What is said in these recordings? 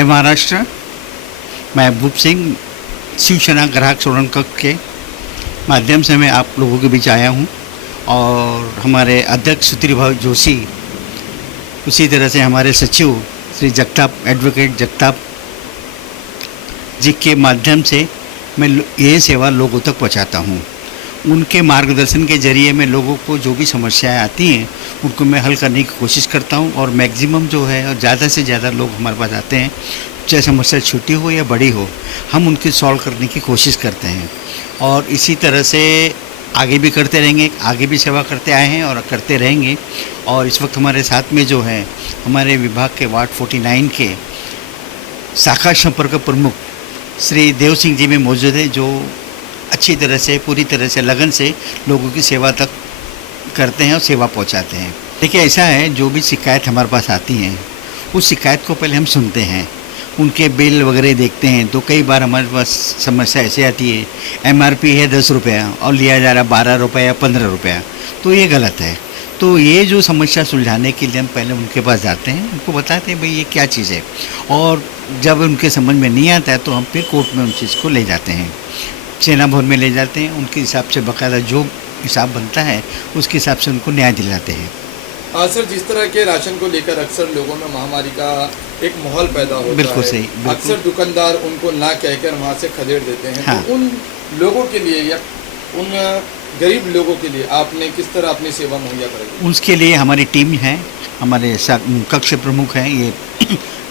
जय महाराष्ट्र। मैं भूप सिंह शिवसेना ग्राहक सोलन कक्ष के माध्यम से मैं आप लोगों के बीच आया हूं और हमारे अध्यक्ष सुधीरभाई जोशी, उसी तरह से हमारे सचिव श्री जगताप एडवोकेट जगताप जी के माध्यम से मैं ये सेवा लोगों तक पहुंचाता हूं। उनके मार्गदर्शन के जरिए मैं लोगों को जो भी समस्याएं आती हैं उनको मैं हल करने की कोशिश करता हूं और मैक्सिमम जो है और ज़्यादा से ज़्यादा लोग हमारे पास आते हैं, चाहे समस्या छोटी हो या बड़ी हो, हम उनकी सॉल्व करने की कोशिश करते हैं और इसी तरह से आगे भी करते रहेंगे। आगे भी सेवा करते आए हैं और करते रहेंगे। और इस वक्त हमारे साथ में जो है हमारे विभाग के वार्ड 49 के शाखा संपर्क प्रमुख श्री देव सिंह जी में मौजूद है, जो अच्छी तरह से पूरी तरह से लगन से लोगों की सेवा तक करते हैं और सेवा पहुंचाते हैं। देखिए, ऐसा है, जो भी शिकायत हमारे पास आती हैं उस शिकायत को पहले हम सुनते हैं, उनके बिल वगैरह देखते हैं। तो कई बार हमारे पास समस्या ऐसे आती है, MRP है 10 रुपया और लिया जा रहा 12 रुपये या 15 रुपया, तो ये गलत है। तो ये जो समस्या सुलझाने के लिए हम पहले उनके पास जाते हैं, उनको बताते हैं भाई ये क्या चीज़ है, और जब उनके समझ में नहीं आता है तो हम फिर कोर्ट में उन चीज़ को ले जाते हैं, सेना भवन में ले जाते हैं। उनके हिसाब से बाकायदा जो हिसाब बनता है उसके हिसाब से उनको न्याय दिलाते हैं। सर, जिस तरह के राशन को लेकर अक्सर लोगों में महामारी का एक माहौल पैदा होता है, बिल्कुल सही, बिल्कुल। अक्सर दुकानदार उनको ना कहकर वहाँ से खदेड़ देते हैं। हाँ। तो उन लोगों के लिए या उन गरीब लोगों के लिए आपने किस तरह अपनी सेवा मुहैया कराई? उसके लिए हमारी टीम है, हमारे कक्ष प्रमुख हैं, ये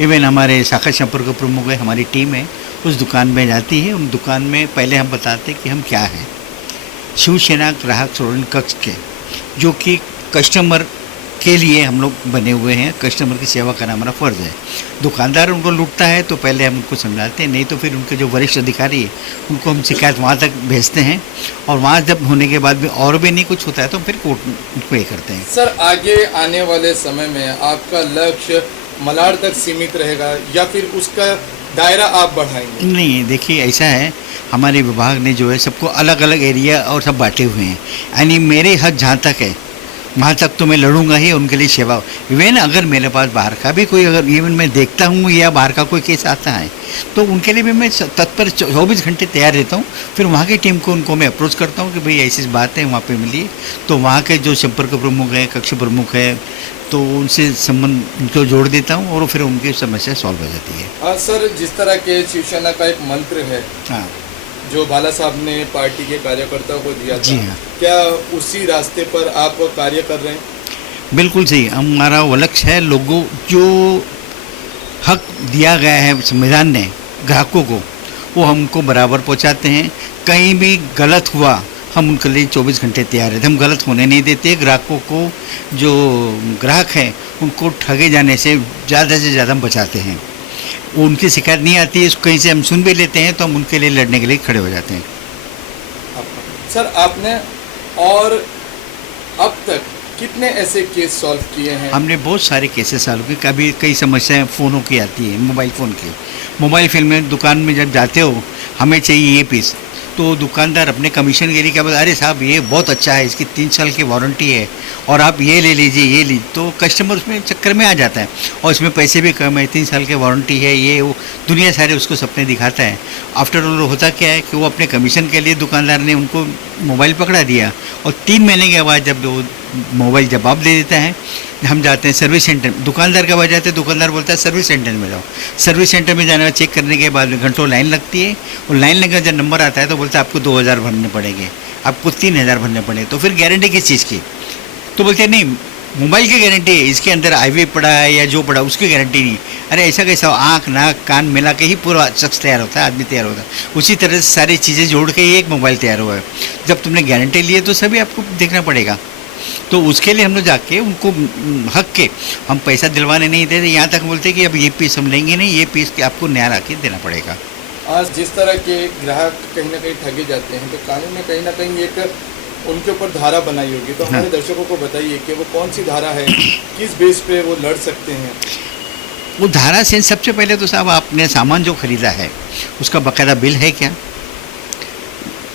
इवन हमारे शाखा संपर्क प्रमुख है, हमारी टीम है, उस दुकान में जाती है। उन दुकान में पहले हम बताते कि हम क्या हैं, शिवसेना ग्राहक सोलन कक्ष के, जो कि कस्टमर के लिए हम लोग बने हुए हैं। कस्टमर की सेवा करना हमारा फ़र्ज़ है। दुकानदार उनको लूटता है तो पहले हम उनको समझाते हैं, नहीं तो फिर उनके जो वरिष्ठ अधिकारी है उनको हम शिकायत वहाँ तक भेजते हैं और वहाँ जब होने के बाद भी और भी नहीं कुछ होता है तो फिर कोर्ट उनको ये करते हैं। सर, आगे आने वाले समय में आपका लक्ष्य मलाड तक सीमित रहेगा या फिर उसका दायरा आप बढ़ाएंगे? नहीं, देखिए, ऐसा है, हमारे विभाग ने जो है सबको अलग अलग एरिया और सब बांटे हुए हैं। यानी मेरे हक जहाँ तक है वहाँ तक तो मैं लड़ूंगा ही उनके लिए सेवा। इवन अगर मेरे पास बाहर का भी कोई, अगर इवन मैं देखता हूँ या बाहर का कोई केस आता है तो उनके लिए भी मैं तत्पर 24 घंटे तैयार रहता हूँ। फिर वहाँ की टीम को उनको मैं अप्रोच करता हूँ कि भाई ऐसी बात है, वहाँ पे मिलिए। तो वहाँ के जो संपर्क प्रमुख है, कक्ष प्रमुख है, तो उनसे संबंध उनको जोड़ देता हूँ और फिर उनकी समस्या सॉल्व हो जाती है। सर, जिस तरह के शिवसेना का एक मंत्र है, हाँ, जो बाला साहब ने पार्टी के कार्यकर्ताओं को दिया था, जी हाँ, क्या उसी रास्ते पर आप कार्य कर रहे हैं? बिल्कुल सही। हमारा वो लक्ष्य है, लोगों जो हक दिया गया है संविधान ने ग्राहकों को, वो हमको बराबर पहुंचाते हैं। कहीं भी गलत हुआ हम उनके लिए 24 घंटे तैयार रहते हैं। हम गलत होने नहीं देते। ग्राहकों को, जो ग्राहक हैं उनको ठगे जाने से ज़्यादा हम बचाते हैं। उनकी शिकायत नहीं आती है, कहीं से हम सुन भी लेते हैं तो हम उनके लिए लड़ने के लिए खड़े हो जाते हैं। सर, आपने और अब तक कितने ऐसे केस सॉल्व किए हैं? हमने बहुत सारे केसेस सॉल्व किए। कभी कई समस्याएं फ़ोनों की आती है, मोबाइल फ़ोन की। मोबाइल फ़ोन में दुकान में जब जाते हो, हमें चाहिए ये पीस, तो दुकानदार अपने कमीशन के लिए क्या बोलता, अरे साहब ये बहुत अच्छा है, इसकी 3 साल की वारंटी है और आप ये ले लीजिए, ये लीजिए। तो कस्टमर उसमें चक्कर में आ जाता है और इसमें पैसे भी कम है, 3 साल की वारंटी है, ये वो दुनिया सारे उसको सपने दिखाता है। आफ्टर ऑल होता क्या है कि वो अपने कमीशन के लिए दुकानदार ने उनको मोबाइल पकड़ा दिया और 3 महीने के बाद जब वो मोबाइल जवाब दे देता है, हम जाते हैं सर्विस सेंटर, दुकानदार के पास जाते हैं, दुकानदार बोलता है सर्विस सेंटर में जाओ। सर्विस सेंटर में जाने चेक करने के बाद घंटों लाइन लगती है और लाइन लगकर जब नंबर आता है तो बोलता है आपको 2000 भरने पड़ेंगे, आपको 3000 भरने पड़ेंगे। तो फिर गारंटी किस चीज़ की? तो बोलते हैं नहीं, मोबाइल की गारंटी है, इसके अंदर IV पड़ा है या जो पड़ा उसकी गारंटी नहीं। अरे ऐसा कैसा? आँख नाक कान मिला के ही पूरा शख्स तैयार होता है, आदमी तैयार होता है। उसी तरह से सारी चीज़ें जोड़ के ही एक मोबाइल तैयार हुआ है। जब तुमने गारंटी ली है तो सभी आपको देखना पड़ेगा। तो उसके लिए हम लोग जाके उनको हक के हम पैसा दिलवाने नहीं देते। यहाँ तक बोलते कि अब ये पीस हम लेंगे नहीं, ये पीस के आपको नया ला के देना पड़ेगा। आज जिस तरह के ग्राहक कहीं ना कहीं ठगे जाते हैं, तो कानून ने कहीं ना कहीं एक उनके ऊपर धारा बनाई होगी, तो हमारे दर्शकों को बताइए कि वो कौन सी धारा है, किस बेस पे वो लड़ सकते हैं? वो धारा से सबसे पहले तो साहब, आपने सामान जो खरीदा है उसका बाकायदा बिल है क्या?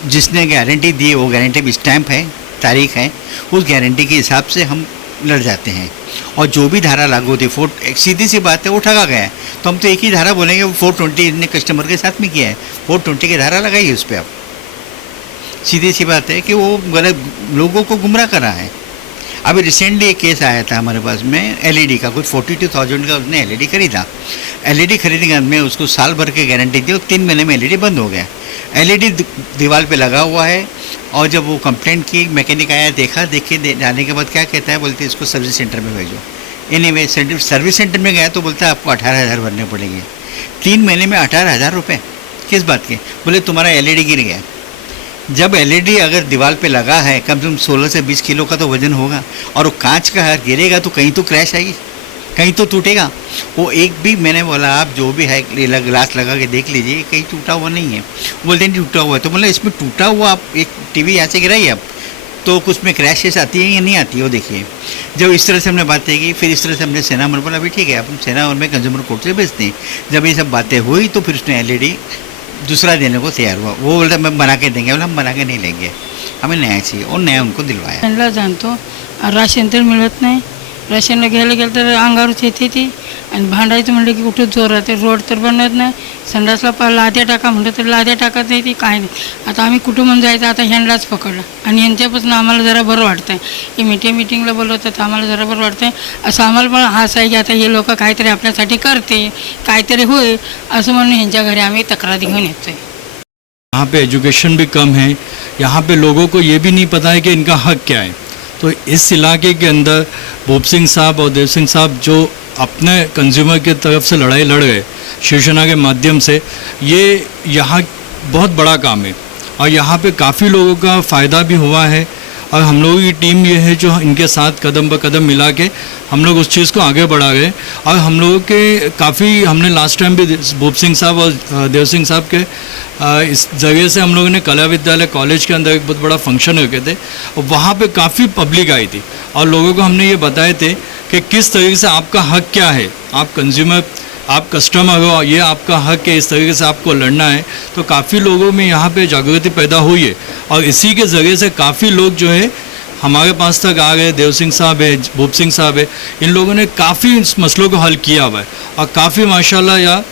जिसने गारंटी दी है वो गारंटी भी स्टैम्प है, तारीख है, उस गारंटी के हिसाब से हम लड़ जाते हैं। और जो भी धारा लागू होती है एक सीधी सी बात है, वो ठगा गया है। तो हम तो एक ही धारा बोलेंगे, वो 420 ने कस्टमर के साथ में किया है, 420 की धारा लगाइए उस पर आप। सीधी सी बात है कि वो गलत लोगों को गुमराह कर रहा है। अभी रिसेंटली एक केस आया था हमारे पास में एलईडी का, कुछ 42,000 का उसने एलईडी खरीदा। एलईडी खरीदने के बाद में उसको साल भर की गारंटी दी और 3 महीने में एलईडी बंद हो गया। एलईडी दीवार पे लगा हुआ है। और जब वो कंप्लेंट की, मैकेनिक आया, देखा, देख के जाने के बाद क्या कहता है, बोलते इसको सर्विस सेंटर में भेजो। एनीवे सर्विस सेंटर में गया तो बोलता है आपको 18,000 भरने पड़ेंगे। 3 महीने में 18,000 रुपये किस बात के? बोले तुम्हारा एलईडी गिर गया। जब एलईडी अगर दीवार पे लगा है, कम से कम 16 से 20 किलो का तो वजन होगा, और वो कांच का है, गिरेगा तो कहीं तो क्रैश आएगी, कहीं तो टूटेगा। वो एक भी, मैंने बोला आप जो भी है ग्लास लगा के देख लीजिए, कहीं टूटा हुआ नहीं है। बोलते नहीं टूटा हुआ है, तो बोला इसमें टूटा हुआ आप एक टीवी यहाँ से गिराइए आप, तो कुछ में क्रैशेस आती है या नहीं आती है वो देखिए। जब इस तरह से हमने बातें की, फिर इस तरह से हमने सेना में बोला अभी ठीक है, आप सेना में कंज्यूमर कोर्ट से भेजते हैं। जब ये सब बातें हुई तो फिर उसने एलईडी दूसरा देने को तैयार हुआ। वो बोलता मैं बना के देंगे, बोला हम बना के नहीं लेंगे, हमें नया चाहिए, और नया उनको दिलवाया। त्यांना जाणतो राशन तर मिळत नाही, राशनला घ्यायला गेलं तर अंगावरच येते ती, आणि भांडायचं म्हणलं की कुठं जोरात आहे, रोड तर बनत नाही, संडासला लाद्या टाका म्हणलं तर लाद्या टाकत नाही ती, काय नाही. आता आम्ही कुठं म्हणून जायचं, आता ह्यांनाच पकडलं, आणि यांच्यापासून आम्हाला जरा बरं वाटतं आहे. हे मीटिंगला बोलवतात, आम्हाला जरा बरं वाटतं आहे. असं आम्हाला पण हास आहे की आता हे लोक काहीतरी आपल्यासाठी करते, काहीतरी होईल असं म्हणून ह्यांच्या घरी आम्ही तक्रारी घेऊन येतो आहे. यहाँ पे एजुकेशन भी कम है, यहाँ पे लोगों को ये भी नहीं पता है कि इनका हक क्या है। तो इस इलाके के अंदर भूप सिंह साहब और देव सिंह साहब जो अपने कंज्यूमर की तरफ से लड़ाई लड़ गए शिवसेना के माध्यम से, ये यहाँ बहुत बड़ा काम है और यहाँ पे काफ़ी लोगों का फ़ायदा भी हुआ है। और हम लोगों की टीम ये है जो इनके साथ कदम ब कदम मिला के हम लोग उस चीज़ को आगे बढ़ा गए। और हम लोगों के काफ़ी, हमने लास्ट टाइम भी भूप सिंह साहब और देव सिंह साहब के इस जगह से हम लोगों ने कला विद्यालय कॉलेज के अंदर एक बहुत बड़ा फंक्शन रखे थे, और वहाँ पे काफ़ी पब्लिक आई थी और लोगों को हमने ये बताए थे कि किस तरीके से आपका हक क्या है, आप कंज्यूमर, आप कस्टमर हो, ये आपका हक है, इस तरीके से आपको लड़ना है। तो काफ़ी लोगों में यहाँ पे जागृति पैदा हुई है और इसी के ज़रिए से काफ़ी लोग जो है हमारे पास तक आ गए। देव सिंह साहब है, भूप सिंह साहब है, इन लोगों ने काफ़ी इस मसलों को हल किया हुआ है और काफ़ी माशाल्लाह या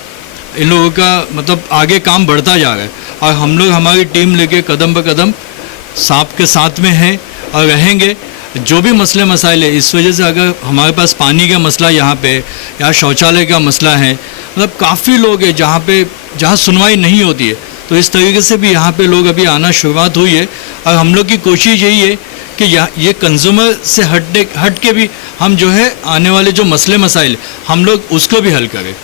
इन लोगों का मतलब आगे काम बढ़ता जा रहा है। और हम लोग हमारी टीम लेके कदम ब कदम सांप के साथ में हैं और रहेंगे। जो भी मसले मसाइल है, इस वजह से अगर हमारे पास पानी का मसला यहाँ पे या शौचालय का मसला है, मतलब काफ़ी लोग हैं जहाँ सुनवाई नहीं होती है, तो इस तरीके से भी यहाँ पे लोग अभी आना शुरुआत हुई है। और हम लोग की कोशिश यही है कि ये कंज्यूमर से हट के भी हम जो है आने वाले जो मसले मसाइल हम लोग उसको भी हल करें।